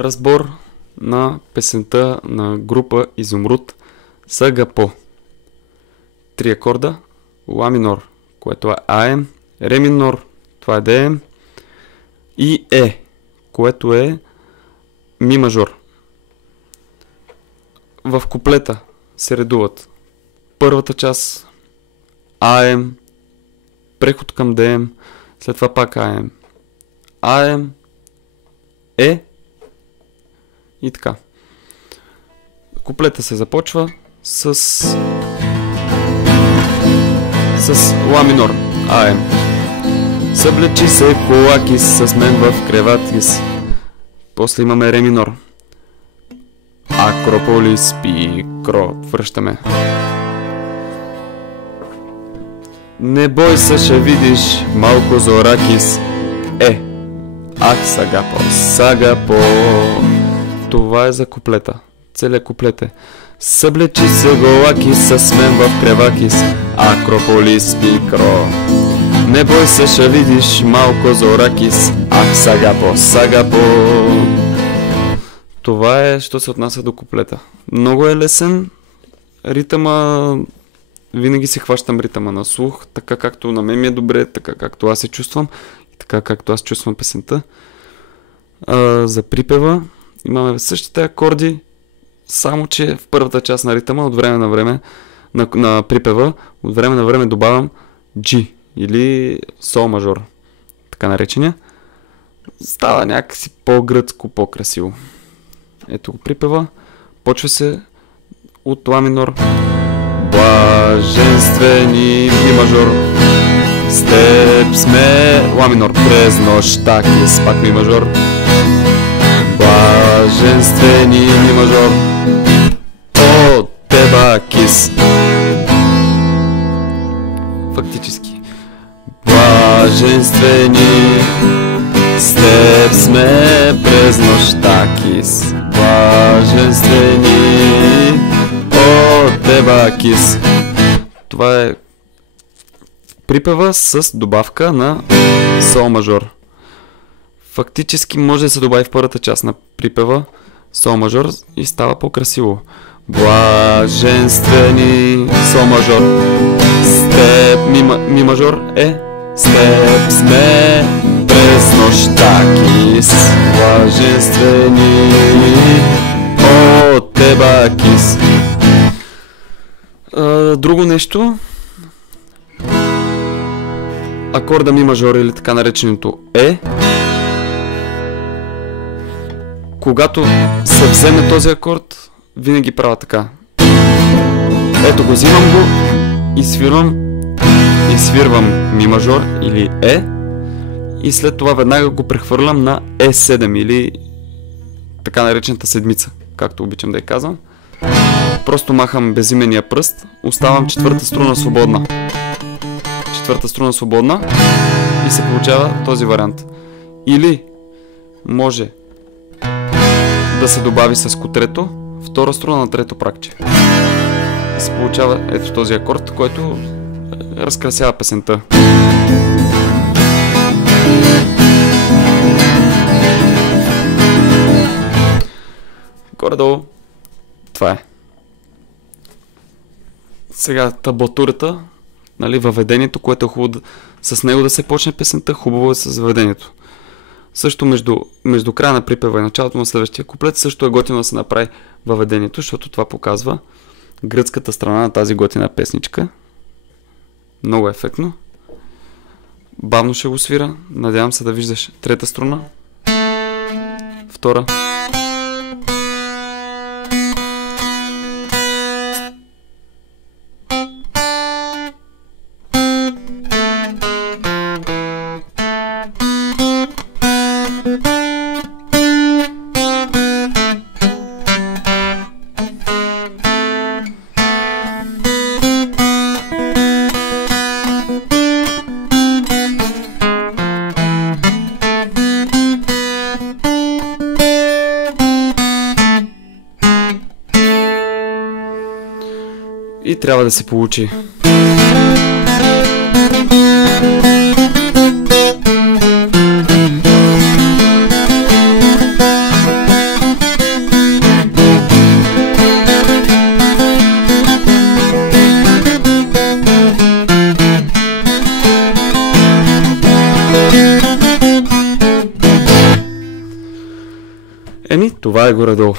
разбор на песента на група Изумруд Сагапо. 3 акорда, ла минор, което е АМ, ре минор, това е ДМ, и Е, което е ми мажор. В куплета се редуват първата част АМ, преход към ДМ, след това пак АМ, АМ, Е и така. Куплета се започва с ла минор, АМ. Съблечи се колакис с мен в креватис. После имаме ре минор. Акрополис пикро. Връщаме. Не бой се, ще видиш малко зоракис. Ах, сагапо, сагапо. Това е за куплета. Целият куплет е: съблечи се голакис с мен в кревакис. Акрополис пикро. Не бой се, ще видиш малко зоракис. Ах, сагапо, сагапо. Това е, що се отнася до куплета. Много е лесен. Ритъма, винаги си хващам ритъма на слух, така както на мен ми е добре, така както аз се чувствам и така както аз чувствам песента. За припева имаме същите акорди, само че в първата част на ритъма от време на време на припева, от време на време добавям G или сол мажор, така наречения. Става някакси по-гръцко, по-красиво. Ето го припева. Почва се от ла минор. Блаженствени ми мажор. С теб сме ла минор. През нощта кис, пак ми мажор. Блаженствени ми мажор. От теба кис. Фактически. Блаженствени, с теб сме през нощта кис. Блаженствени, от теба кис. Това е припева с добавка на сол мажор. Фактически може да се добави в първата част на припева сол мажор и става по-красиво. Блаженствени, сол мажор. С теб ми мажор е. С теб сме през нощта кис. Блаженствени, от теба кис. Друго нещо. Акорда ми мажор или така нареченото Е. Когато се вземе този акорд, винаги правя така. Ето го, взимам го и свирвам ми мажор или Е. И след това веднага го прехвърлям на Е7 или така наречената седмица, както обичам да я казвам. Просто махам безимения пръст, оставам четвърта струна свободна. Четвърта струна свободна и се получава този вариант. Или може да се добави с котрето втора струна на трето пракче. И се получава ето този акорд, който разкрасява песента. Горе-долу това е. Сега таблатурата, нали, въведението, което е хубаво с него да се почне песента, хубаво е с въведението. Също между края на припева и началото на следващия куплет също е готино да се направи въведението, защото това показва гръцката страна на тази готина песничка. Много ефектно. Бавно ще го свира. Надявам се да виждаш трета струна. Втора. И трябва да се получи. Това е горе-долу.